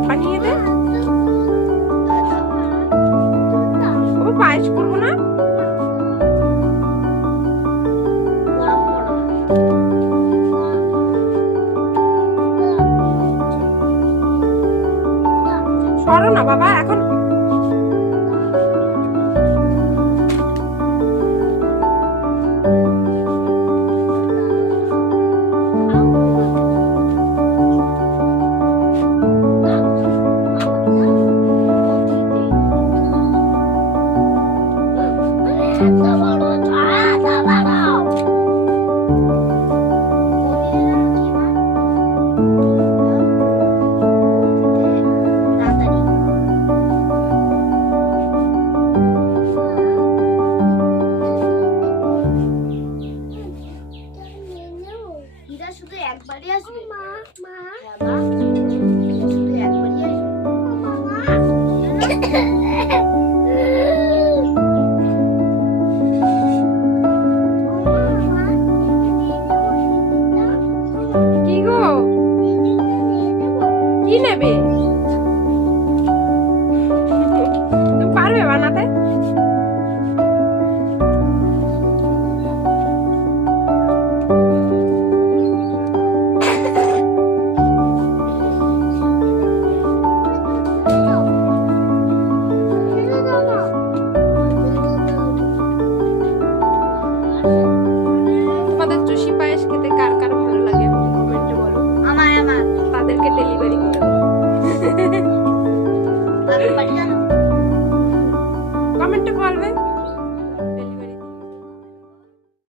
Cup বানিয়ে দে। ও পায়েস করবো না? সরো না বাবা এখন। শুধু একবারই আসবে মা মা কি গো, কি নেবে? তুমি পারবে বানাতে? তোমাদের চুষি পায়েস খেতে কার কার ভালো লাগে কমেন্টে বলো। আমার তাদেরকে ডেলিভারি করে দেবো। বাড়ি জানো কমেন্টে বলবে।